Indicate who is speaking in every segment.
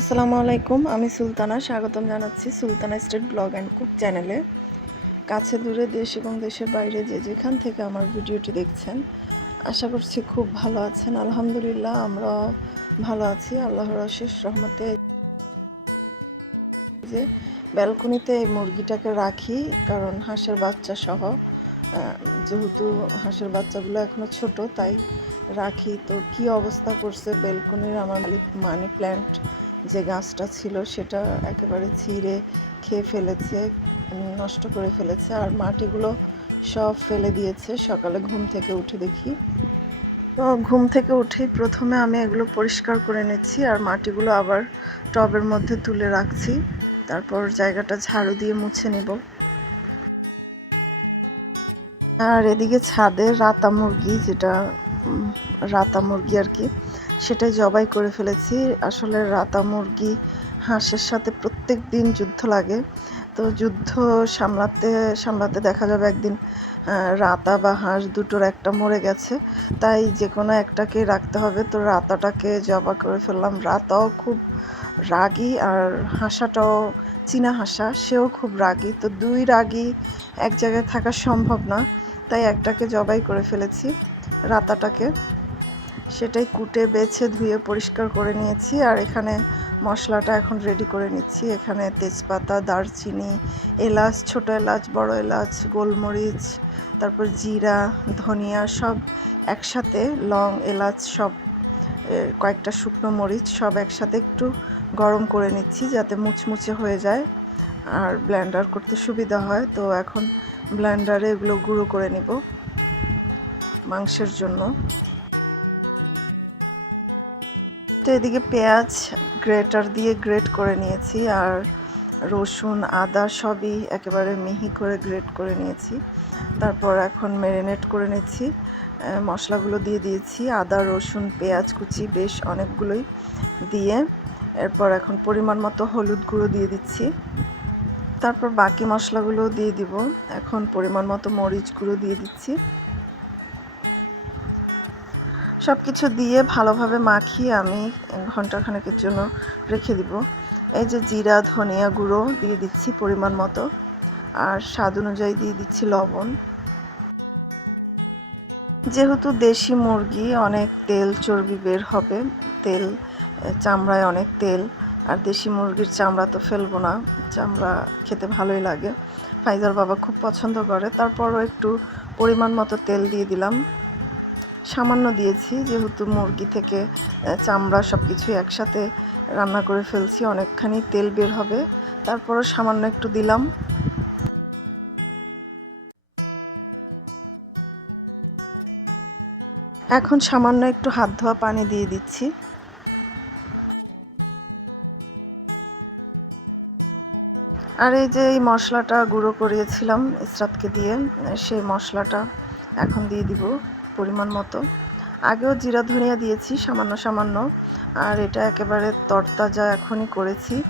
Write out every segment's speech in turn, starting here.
Speaker 1: আসসালামু আলাইকুম, আমি সুলতানা। স্বাগতম জানাচ্ছি Sultana state blog and cook চ্যানেলে। কাছে দূরে দেশ এবং দেশের বাইরে যে যেখান থেকে আমার ভিডিওটি দেখছেন, আশা করছি খুব ভালো আছেন। আলহামদুলিল্লাহ আমরা ভালো আছি। আল্লাহর অশেষ রহমতে যে ব্যালকনিতে এই মুরগিটাকে রাখি, কারণ হাঁসের বাচ্চা সহ যেহেতু হাঁসের বাচ্চাগুলো এখনও ছোট, তাই রাখি। তো কি অবস্থা করছে বেলকনির আমার মানি প্ল্যান্ট যে গাছটা ছিল সেটা একেবারে ছিঁড়ে খেয়ে ফেলেছে নষ্ট করে ফেলেছে। আর মাটিগুলো সব ফেলে দিয়েছে। সকালে ঘুম থেকে উঠে দেখি। তো ঘুম থেকে উঠেই প্রথমে আমি এগুলো পরিষ্কার করে নিচ্ছি আর মাটিগুলো আবার টবের মধ্যে তুলে রাখছি। তারপর জায়গাটা ঝাড়ু দিয়ে মুছে নেব। আর এদিকে ছাদে রাতা মুরগি, যেটা রাতা মুরগি আর কি সেটাই জবাই করে ফেলেছি। আসলে রাতা মুরগি হাঁসের সাথে প্রত্যেক দিন যুদ্ধ লাগে। তো যুদ্ধ সামলাতে সামলাতে দেখা যাবে একদিন রাতা বা হাঁস দুটোর একটা মরে গেছে। তাই যে কোনো একটাকে রাখতে হবে। তো রাতাটাকে জবা করে ফেললাম। রাতাও খুব রাগী আর হাঁসাটাও চীনা হাঁসা, সেও খুব রাগী। তো দুই রাগী এক জায়গায় থাকা সম্ভব না। তাই একটাকে জবাই করে ফেলেছি রাতাটাকে। সেটাই কুটে, বেছে, ধুয়ে, পরিষ্কার করে নিয়েছি। আর এখানে মশলাটা এখন রেডি করে নিচ্ছি। এখানে তেজপাতা, দারচিনি, এলাচ, ছোট এলাচ, বড় এলাচ, গোলমরিচ, তারপর জিরা, ধনিয়া সব একসাথে, লং এলাচ সব কয়েকটা শুকনো মরিচ সব একসাথে একটু গরম করে নিচ্ছি যাতে মুচমুচে হয়ে যায়। আর ব্ল্যান্ডার করতে সুবিধা হয়, তো এখন ব্লেন্ডারে এগুলো গুঁড়ো করে নিব মাংসের জন্য। তো এদিকে পেঁয়াজ গ্রেটার দিয়ে গ্রেট করে নিয়েছি আর রসুন আদা সবই একেবারে মিহি করে গ্রেট করে নিয়েছি। তারপর এখন ম্যারিনেট করে আহ, মশলাগুলো দিয়ে দিয়েছি। আদা রসুন পেঁয়াজ কুচি বেশ অনেকগুলোই দিয়ে এরপর এখন পরিমাণ মতো হলুদ গুঁড়ো দিয়ে দিচ্ছি। তারপর বাকি মশলাগুলো দিয়ে দিব। এখন পরিমাণ মতো মরিচ গুঁড়ো দিয়ে দিচ্ছি। সব কিছু দিয়ে ভালোভাবে মাখিয়ে আমি ঘন্টাখানেকের জন্য রেখে দিব। এই যে জিরা, ধনিয়া গুঁড়ো দিয়ে দিচ্ছি পরিমাণ মতো। আর স্বাদ অনুযায়ী দিয়ে দিচ্ছি লবণ। যেহেতু দেশি মুরগি, অনেক তেল চর্বি বের হবে। তেল চামড়ায় অনেক তেল। আর দেশি মুরগির চামড়া তো ফেলব না। চামড়া খেতে ভালোই লাগে। ফাইজার বাবা খুব পছন্দ করে। তারপরও একটু পরিমাণ মতো তেল দিয়ে দিলাম। সামান্য দিয়েছি, যেহেতু মুরগি থেকে চামড়া সব কিছু একসাথে রান্না করে ফেলছি, অনেকখানি তেল বের হবে। তারপরও সামান্য একটু দিলাম। এখন সামান্য একটু হাত ধোয়া পানি দিয়ে দিচ্ছি। আর এই যে এই মশলাটা গুঁড়ো করিয়েছিলাম ইসরাতকে দিয়ে, সেই মশলাটা এখন দিয়ে দিব। পরিমাণ মতো। আগেও জিরা ধনিয়া দিয়েছি, সামান্য সামান্য। আর এটা একেবারে তরতাজা এখনই করেছি।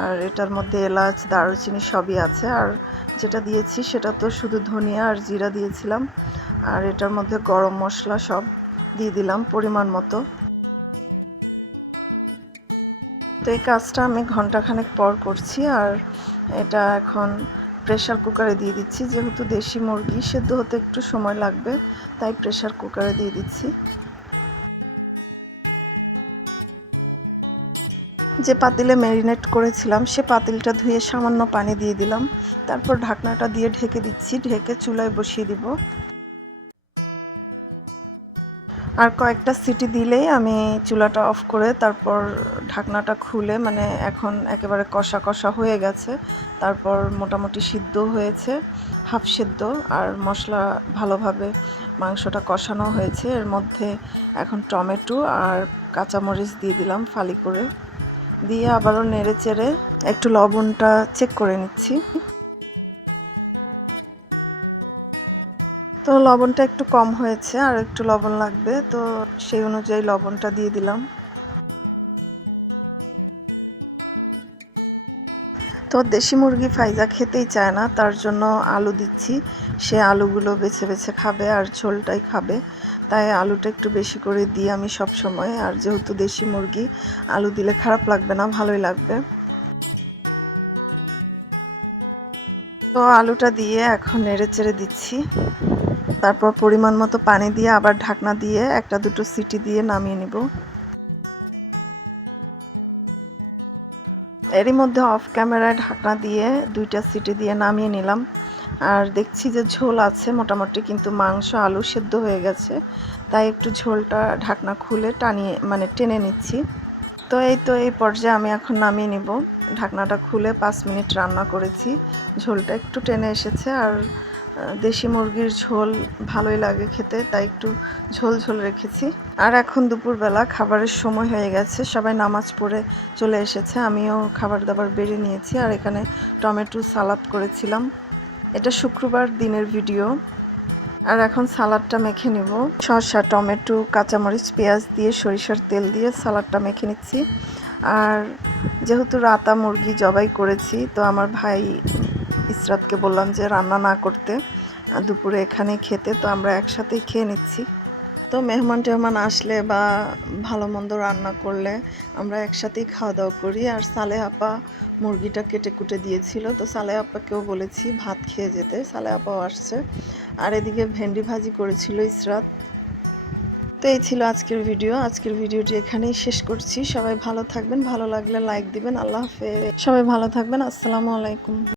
Speaker 1: আর এটার মধ্যে এলাচ, দারুচিনি সবই আছে। আর যেটা দিয়েছি সেটা তো শুধু ধনিয়া আর জিরা দিয়েছিলাম। আর এটার মধ্যে গরম মশলা সব দিয়ে দিলাম পরিমাণ মতো। তো এই কাজটা আমি ঘন্টাখানেক পর করছি। আর এটা এখন প্রেশার কুকারে দিয়ে দিচ্ছি। যেহেতু দেশি মুরগি, সেদ্ধ হতে একটু সময় লাগবে, তাই প্রেশার কুকারে দিয়ে দিচ্ছি। যে পাতিলে ম্যারিনেট করেছিলাম, সে পাতিলটা ধুয়ে সামান্য পানি দিয়ে দিলাম। তারপর ঢাকনাটা দিয়ে ঢেকে দিচ্ছি। ঢেকে চুলায় বসিয়ে দিব। আর কয়েকটা সিটি দিলেই আমি চুলাটা অফ করে তারপর ঢাকনাটা খুলে মানে এখন একেবারে কষা কষা হয়ে গেছে। তারপর মোটামুটি সিদ্ধ হয়েছে, হাফ সিদ্ধ। আর মশলা ভালোভাবে মাংসটা কষানো হয়েছে। এর মধ্যে এখন টমেটো আর কাঁচামরিচ দিয়ে দিলাম ফালি করে। দিয়ে আবারও নেড়ে চেড়ে একটু লবণটা চেক করে নিচ্ছি। তো লবণটা একটু কম হয়েছে, আর একটু লবণ লাগবে, তো সেই অনুযায়ী লবণটা দিয়ে দিলাম। তো দেশি মুরগি ফাইজা খেতেই চায় না, তার জন্য আলু দিচ্ছি। সে আলুগুলো বেছে বেছে খাবে আর ঝোলটাই খাবে। তাই আলুটা একটু বেশি করে দিই আমি সব সময়, আর যেহেতু দেশি মুরগি, আলু দিলে খারাপ লাগবে না, ভালোই লাগবে। তো আলুটা দিয়ে এখন নেড়ে চেড়ে দিচ্ছি। তারপর পরিমাণ মতো পানি দিয়ে আবার ঢাকনা দিয়ে একটা দুটো সিটি দিয়ে নামিয়ে নিব। এরই মধ্যে অফ ক্যামেরায় ঢাকনা দিয়ে দুইটা সিটি দিয়ে নামিয়ে নিলাম। আর দেখছি যে ঝোল আছে মোটামুটি, কিন্তু মাংস, আলু সেদ্ধ হয়ে গেছে। তাই একটু ঝোলটা ঢাকনা খুলে টানিয়ে মানে টেনে নিচ্ছি। তো এই তো এই পর্যায়ে আমি এখন নামিয়ে নিব। ঢাকনাটা খুলে পাঁচ মিনিট রান্না করেছি। ঝোলটা একটু টেনে এসেছে। আর দেশি মুরগির ঝোল ভালোই লাগে খেতে, তাই একটু ঝোল ঝোল রেখেছি। আর এখন দুপুরবেলা, খাবারের সময় হয়ে গেছে, সবাই নামাজ পড়ে চলে এসেছে, আমিও খাবার দাবার বেড়ে নিয়েছি, আর এখানে টমেটো সালাদ করেছিলাম। এটা শুক্রবার দিনের ভিডিও। আর এখন সালাডটা মেখে নিব। শসা, টমেটো, কাঁচামরিচ, পেঁয়াজ দিয়ে, সরিষার তেল দিয়ে সালাডটা মেখে নিচ্ছি। আর যেহেতু রাতা মুরগি জবাই করেছি, তো আমার ভাই ইসরাতকে বললাম যে রান্না না করতে দুপুরে এখানে খেতে, তো আমরা একসাথেই খেয়ে নিচ্ছি। তো মেহমান টেহমান আসলে বা ভালো মন্দ রান্না করলে আমরা একসাথেই খাওয়া দাওয়া করি। আর সালে আপা মুরগিটা কেটে কুটে দিয়েছিল, তো সালে আপাকেও বলেছি ভাত খেয়ে যেতে। সালে আপাও আসছে। আর এদিকে ভেন্ডি ভাজি করেছিল ইসরাত। তো এই ছিল আজকের ভিডিও। আজকের ভিডিওটি এখানেই শেষ করছি। সবাই ভালো থাকবেন, ভালো লাগলে লাইক দিবেন। আল্লাহ হাফেজ। সবাই ভালো থাকবেন। আসসালামু আলাইকুম।